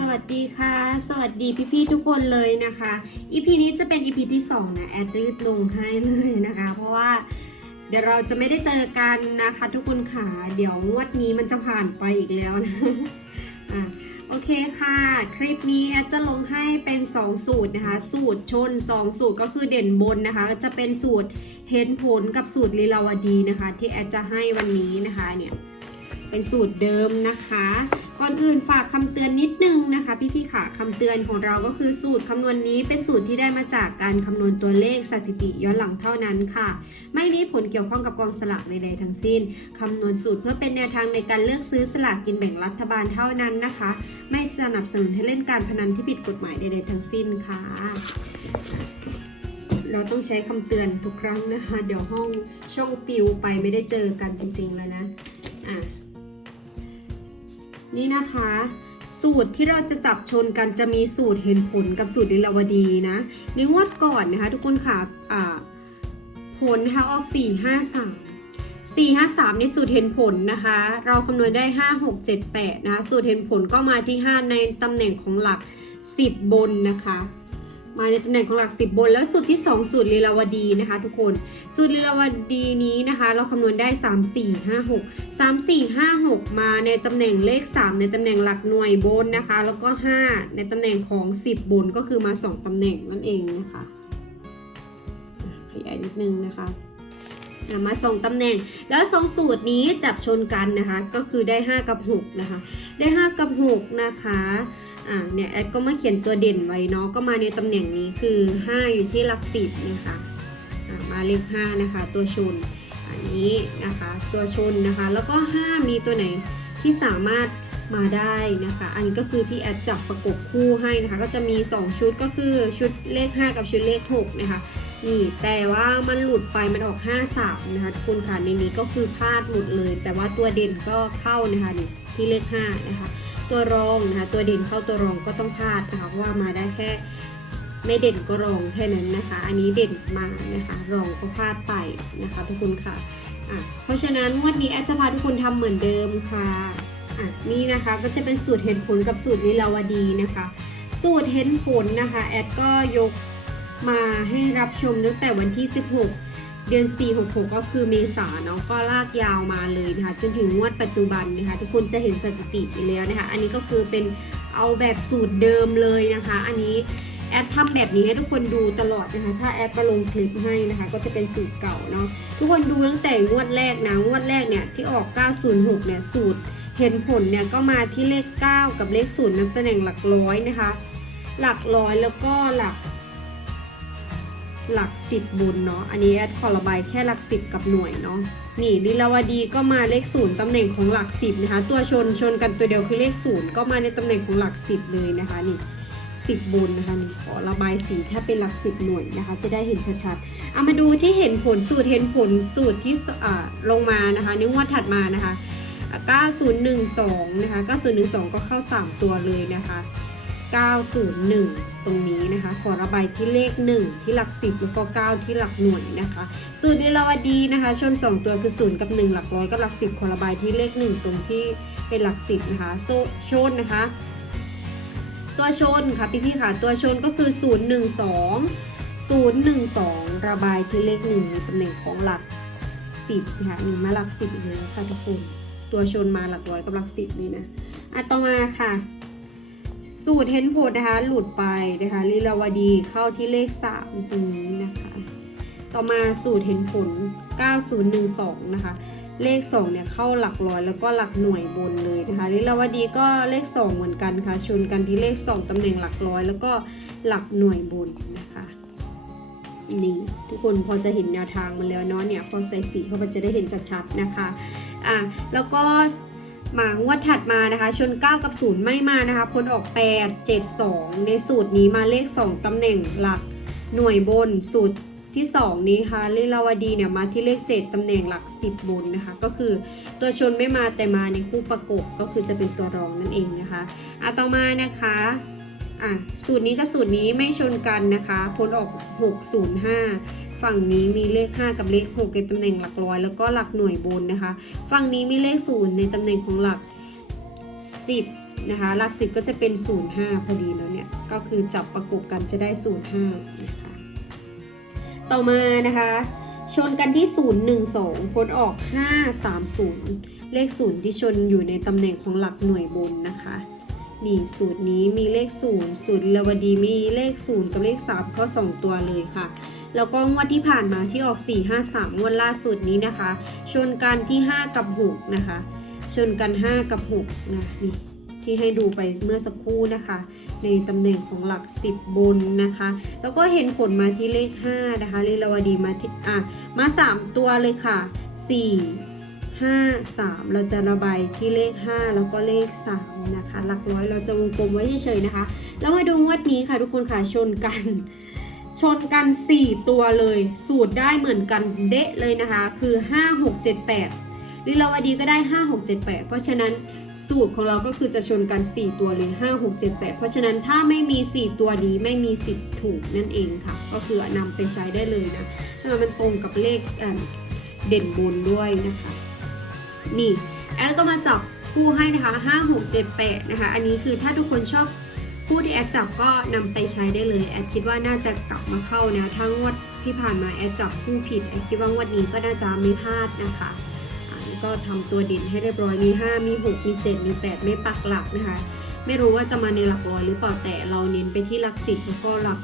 สวัสดีค่ะ สวัสดีพี่ๆทุกคนเลยนะคะ EP นี้จะเป็น EP ที่2นะแอดรีบลงให้เลยนะคะ เพราะว่าเดี๋ยวเราจะไม่ได้เจอกันนะคะ ทุกคนค่ะเดี๋ยวงวดนี้มันจะผ่านไปอีกแล้วนะอะโอเคค่ะ คลิปนี้แอดจะลงให้เป็น 2 สูตรนะคะ สูตรชน 2 สูตรก็คือเด่นบนนะคะ จะเป็นสูตรเห็นผลกับสูตรลีลาวดีนะคะ ที่แอดจะให้วันนี้นะคะเนี่ย เป็นสูตรเดิมนะคะ ก่อนอื่นฝากคำเตือนนิดนึงนะคะ พี่ๆค่ะคำเตือนของเราก็คือสูตรคำนวณนี้เป็นสูตรที่ได้มาจากการคำนวณตัวเลขสถิติย้อนหลังเท่านั้นค่ะ ไม่มีผลเกี่ยวข้องกับกองสลากใดๆทั้งสิ้นคำนวณสูตรเพื่อเป็นแนวทางในการเลือกซื้อสลากกินแบ่งรัฐบาลเท่านั้นนะคะ ไม่สนับสนุนให้เล่นการพนันที่ผิดกฎหมายใดๆทั้งสิ้นค่ะเราต้องใช้คำเตือนทุกครั้งนะคะ เดี๋ยวห้องช่องปิวไปไม่ได้เจอกันจริงๆเลยนะ อะ นี่นะคะ สูตรที่เราจะจับชนกันจะมีสูตรเห็นผลกับสูตรลิลาวดีนะในงวดก่อนนะคะทุกคนค่ะะผลนะคะออก 4 5 3 4 5 3ในสูตรเห็นผลนะคะ เราคำนวณได้ 5 6 7 8 นะคะ สูตรเห็นผลก็มาที่ 5 ในตำแหน่งของหลัก 10 บนนะคะ มาในตำแหน่งของหลัก10บน แล้วสูตรที่ 2 สูตรลีลาวดีนะคะ ทุกคน สูตรลีลาวดีนี้นะคะ เราคำนวณได้ 3 4 5 6 3 4 5 6 มาในตำแหน่งเลข 3 ในตำแหน่งหลักหน่วยบนนะคะ แล้วก็ 5 ในตำแหน่งของ 10 บนก็คือมา 2ตำแหน่งนั่นเองนะคะขยายนิดนึงนะคะมาสองตำแหน่งแล้วสองสูตรนี้จับชนกันนะคะ ก็คือได้ 5 กับ 6 นะคะ ได้ 5 กับ 6 นะคะ อ่าเนี่ยแอดก็มาเขียนตัวเด่นไว้เนาะก็มาในตำแหน่งนี้คือ 5 อยู่ที่หลักสิบนะคะอ่ามาเลข5นะคะ ตัวชนอันนี้นะคะตัวชนนะคะ แล้วก็ 5 มีตัวไหนที่สามารถมาได้นะคะ อันนี้ก็คือที่แอดจับประกบคู่ให้นะคะ ก็จะมี 2 ชุดก็คือชุดเลข 5 กับชุดเลข 6 นะคะนี่แต่ว่ามันหลุดไปมันออก5 3นะคะทุกคนค่ะในนี้ก็คือพลาดหมดเลย แต่ว่าตัวเด่นก็เข้านะคะนี่ที่เลข 5 นะคะ ตัวรองนะคะตัวเด่นเข้าตัวรองก็ต้องพลาดนะคะเพราะว่ามาได้แค่ไม่เด่นก็รองแค่นั้นนะคะ อันนี้เด่นมานะคะ รองก็พลาดไปนะคะทุกคนค่ะอะเพราะฉะนั้นงวันนี้แอดจะพาทุกคนทำเหมือนเดิมค่ะอะนี่นะคะก็จะเป็นสูตรเห็นผลกับสูตรวิลาวดีนะคะ สูตรเห็นผลนะคะแอดก็ยกมาให้รับชมตั้งแต่วันที่ 16 เดือน 4 66 ก็คือเมษาเนาะก็ลากยาวมาเลยนะคะจนถึงงวดปัจจุบันนะคะทุกคนจะเห็นสถิติไปแล้วนะคะอันนี้ก็คือเป็นเอาแบบสูตรเดิมเลยนะคะ อันนี้แอดทำแบบนี้ให้ทุกคนดูตลอดนะคะ ถ้าแอดมาลงคลิปให้นะคะ ก็จะเป็นสูตรเก่าเนาะทุกคนดูตั้งแต่งวดแรกนะงวดแรกเนี่ยที่ออก 906 เนี่ยสูตรเห็นผลเนี่ยก็มาที่เลข 9 กับเลขศูนย์นับตำแหน่งหลักร้อยนะคะ หลักร้อยแล้วก็หลัก หลักสิบบุญเนาะ อันนี้แอดขอระบายแค่หลักสิบกับหน่วยเนาะ นี่ลิลาวดีก็มาเลขศูนย์ตำแหน่งของหลักสิบนะคะ ตัวชนชนกันตัวเดียวคือเลขศูนย์ก็มาในตำแหน่งของหลักสิบเลยนะคะนี่สิบบนนะคะนี่ขอระบายสีถ้าเป็นหลักสิบหน่วยนะคะ จะได้เห็นชัดๆเอามาดูที่เห็นผลสูตรเห็นผลสูตรที่อ่าลงมานะคะในงวดถัดมานะคะอ่า9012 นะคะ 9012 ก็เข้า 3 ตัวเลยนะคะ 901 ตรงนี้นะคะ ขอระบายที่เลข 1 ที่หลัก 10 แล้วก็ 9 ที่หลักหน่วยนะคะ สูตรในลาวดีนะคะ ชน 2 ตัวคือ 0 กับ 1 หลักร้อยกับหลัก 10 ขอระบายที่เลข 1 ตรงที่เป็นหลัก 10 นะคะโซชนนะคะ ตัวชนค่ะพี่ๆค่ะ ตัวชนก็คือ 0 1 2 0 1 2 ระบายที่เลข 1 ในตำแหน่งของหลัก 10นะคะหนึ่งมาหลัก 10อีกแล้วค่ะทุกคน ตัวชนมาหลักร้อยกับหลัก 10 นี่นะอะต่อมาค่ะ สูตรเทนโพดนะคะ หลุดไปนะคะลีลาวดีเข้าที่เลข 3 ตรงนี้นะคะ ต่อมาสูตรเห็นผล 9012 นะคะ เลข 2 เนี่ยเข้าหลักร้อยแล้วก็หลักหน่วยบนเลยนะคะลิลาวดีก็เลข 2 เหมือนกันค่ะ ชนกันที่เลข 2 ตำแหน่งหลักร้อยแล้วก็หลักหน่วยบนนะคะนี่ทุกคนพอจะเห็นแนวทางมันแล้วเนาะเนี่ยพอใส่สีเข้าไปจะได้เห็นชัดๆนะคะอะแล้วก็ มางวดถัดมานะคะ ชน 9 กับ 0 ไม่มานะคะพ้นออก 8 7 2 ในสูตรนี้มาเลข 2 ตำแหน่งหลักหน่วยบนสูตรที่ 2 นี้ค่ะลิลาวดีเนี่ยมาที่เลข 7 ตำแหน่งหลัก 10 บนนะคะ ก็คือตัวชนไม่มาแต่มาในคู่ประกบก็คือจะเป็นตัวรองนั่นเองนะคะอะต่อมานะคะอะสูตรนี้กับสูตรนี้ไม่ชนกันนะคะพ้นออก 605 ฝั่งนี้มีเลข 5 กับเลข 6 ในตำแหน่งหลักร้อย แล้วก็หลักหน่วยบนนะคะ ฝั่งนี้มีเลข 0 ในตำแหน่งของหลัก 10 นะคะ หลักสิบก็จะเป็น 05 พอดีแล้วเนี่ย ก็คือจับประกบกันจะได้ 05นะคะต่อมานะคะ ชนกันที่ 012 พ้นออก 530 เลข 0 ที่ชนอยู่ในตำแหน่งของหลักหน่วยบนนะคะนี่สูตรนี้มีเลข 0 สูตรเลวดีมีเลข 0 กับเลข 3 ก็ 2 ตัวเลยค่ะ แล้วก็งวดที่ผ่านมาที่ออก 4 5 3 งวดล่าสุดนี้นะคะ ชนกันที่ 5 กับ 6 นะคะ ชนกัน 5 กับ6นะนี่ที่ให้ดูไปเมื่อสักครู่นะคะ ในตำแหน่งของหลัก 10 บนนะคะ แล้วก็เห็นผลมาที่เลข 5 นะคะเลขลาวดีมาที่อะมา 3 ตัวเลยค่ะ 4 5 3 เราจะระบายที่เลข 5 แล้วก็เลข 3 นะคะ หลักร้อยเราจะวงกลมไว้เฉยๆนะคะ แล้วมาดูงวดนี้ค่ะทุกคนค่ะชนกัน ชนกัน 4 ตัวเลย สูตรได้เหมือนกันเดะเลยนะคะ คือ 5 6 7 8ลิลาวดีก็ได้ 5 6 7 8 เพราะฉะนั้นสูตรของเราก็คือจะชนกัน 4 ตัวเลย 5 6 7 8 เพราะฉะนั้นถ้าไม่มี 4 ตัวนี้ไม่มีสิทธิ์ถูกนั่นเองค่ะ ก็คือนำไปใช้ได้เลยนะถ้ามันตรงกับเลขเเด่นบนด้วยนะคะ นี่ แอดก็มาจับคู่ให้นะคะ 5 6 7 8 นะคะ อันนี้คือถ้าทุกคนชอบ คู่ที่แอดจับก็นำไปใช้ได้เลย แอดคิดว่าน่าจะกลับมาเข้านวทางงวดที่ผ่านมาแอดจับคู่ผิด แอดคิดว่างวดนี้ก็น่าจะไม่พลาดนะคะอันนี้ก็ทำตัวเด่นให้เรียบร้อยมี 5 มี 6 มี 7 มี 8 ไม่ปักหลักนะคะ ไม่รู้ว่าจะมาในหลักร้อยหรือเปล่าแต่เราเน้นไปที่หลักสิบแล้วก็หลัก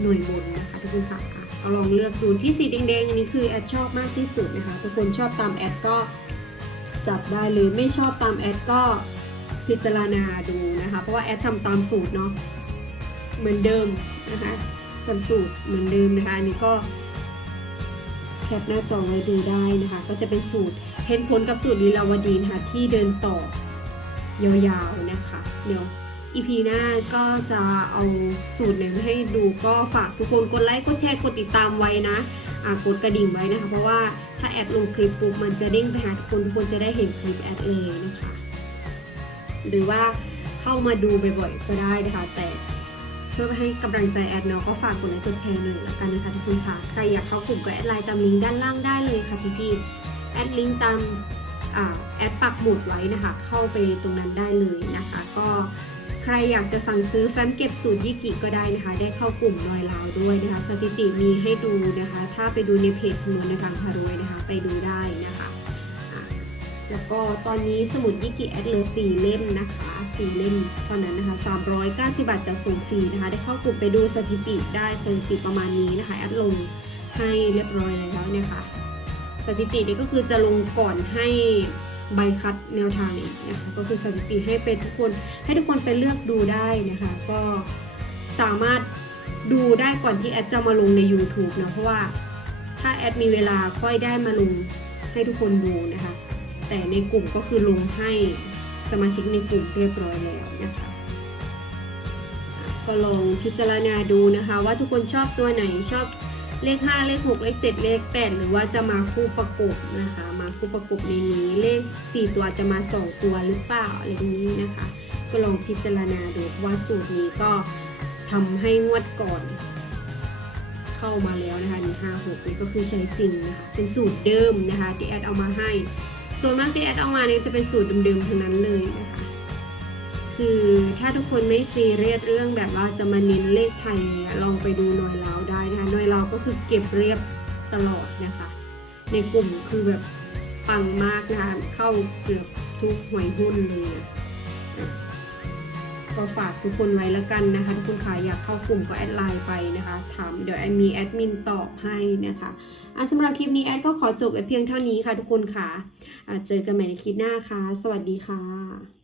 หน่วยบนนะคะทุกคนค่ะก็ลองเลือกดูที่สีแดงๆอันนี้คือแอดชอบมากที่สุดนะคะทุกคนชอบตามแอดก็จับได้เลยไม่ชอบตามแอดก็ พิจารณาดูนะคะ เพราะว่าแอดทำตามสูตรเนาะเหมือนเดิมนะคะทำสูตรเหมือนเดิมนะคะอันนี้ก็แคปหน้าจอไว้ดูได้นะคะ ก็จะเป็นสูตรเห็นผลกับสูตรลีลาวดีนะคะที่เดินต่อยาวๆนะคะ เดี๋ยวอีพีหน้าก็จะเอาสูตรไหนมาให้ดูก็ฝากทุกคนกดไลค์กดแชร์กดติดตามไว้นะกดกระดิ่งไว้นะคะ เพราะว่าถ้าแอดลงคลิปปุ๊บมันจะเด้งไปหาทุกคนทุกคนจะได้เห็นคลิปแอดเลยนะคะ หรือว่าเข้ามาดูบ่อยๆก็ได้นะคะ แต่เพื่อให้กำลังใจแอดเนาะก็ฝากกดไลค์กดแชร์หน่อยละกันนะคะทุกคนค่ะใครอยากเข้ากลุ่มก็แอดไลน์ตามลิงก์ด้านล่างได้เลยค่ะพี่ๆแอดลิงก์ตามอแอดปักหมุดไว้นะคะ เข้าไปตรงนั้นได้เลยนะคะ ก็ใครอยากจะสั่งซื้อแฟ้มเก็บสูตรยิกิก็ได้นะคะ ได้เข้ากลุ่มลอยลาวด้วยนะคะ สถิติมีให้ดูนะคะ ถ้าไปดูในเพจคำนวณในทางพารวยนะคะ ไปดูได้นะคะ แล้วก็ตอนนี้สมุดยิกิแอดเลย4เล่มนะคะ4เล่มเท่านั้นนะคะ390 บาทจะส่งฟรีนะคะ ได้เข้ากลุ่มไปดูสถิติได้สถิติประมาณนี้นะคะ แอดลงให้เรียบร้อยแล้วเนี่ยค่ะ สถิตินี้ก็คือจะลงก่อนให้ใบคัดแนวทางอีกนะคะ ก็คือสถิติให้เป็นทุกคนให้ทุกคนไปเลือกดูได้นะคะ ก็สามารถดูได้ก่อนที่แอดจะมาลงใน YouTube นะเพราะว่าถ้าแอดมีเวลาค่อยได้มาลงให้ทุกคนดูนะคะ แต่ในกลุ่มก็คือลงให้สมาชิกในกลุ่มเรียบร้อยแล้วนะคะ ก็ลองพิจารณาดูนะคะ ว่าทุกคนชอบตัวไหนชอบเลข 5 เลข 6 เลข 7 เลข 8 หรือว่าจะมาคู่ประกบนะคะ มาคู่ประกบในนี้เลข 4 ตัวจะมา 2 ตัวหรือเปล่าอะไรนี้นะคะ ก็ลองพิจารณาดูว่าสูตรนี้ก็ทำให้งวดก่อนเข้ามาแล้วนะคะนี่ห้าหกนี่ก็คือใช้จริงนะคะ เป็นสูตรเดิมนะคะ ที่แอดเอามาให้ ส่วนมากที่แอดเอามาเนี่ยจะเป็นสูตรเดิมๆทั้งนั้นเลยนะคะ คือถ้าทุกคนไม่ซีเรียสเรื่องแบบว่าจะมาเน้นเลขไทยเนี่ยลองไปดูหน่วยเราได้นะคะหน่วยเราก็คือเก็บเรียบตลอดนะคะ ในกลุ่มคือแบบปังมากนะคะ เข้าเกือบทุกหวยหุ้นเลยนะ ก็ฝากทุกคนไว้แล้วกันนะคะ ทุกคนค่ะอยากเข้ากลุ่มก็แอดไลน์ไปนะคะ ถามเดี๋ยวแอดมีแอดมินตอบให้นะคะอะสำหรับคลิปนี้แอดก็ขอจบไว้เพียงเท่านี้ค่ะทุกคนค่ะอะเจอกันใหม่ในคลิปหน้าค่ะ สวัสดีค่ะ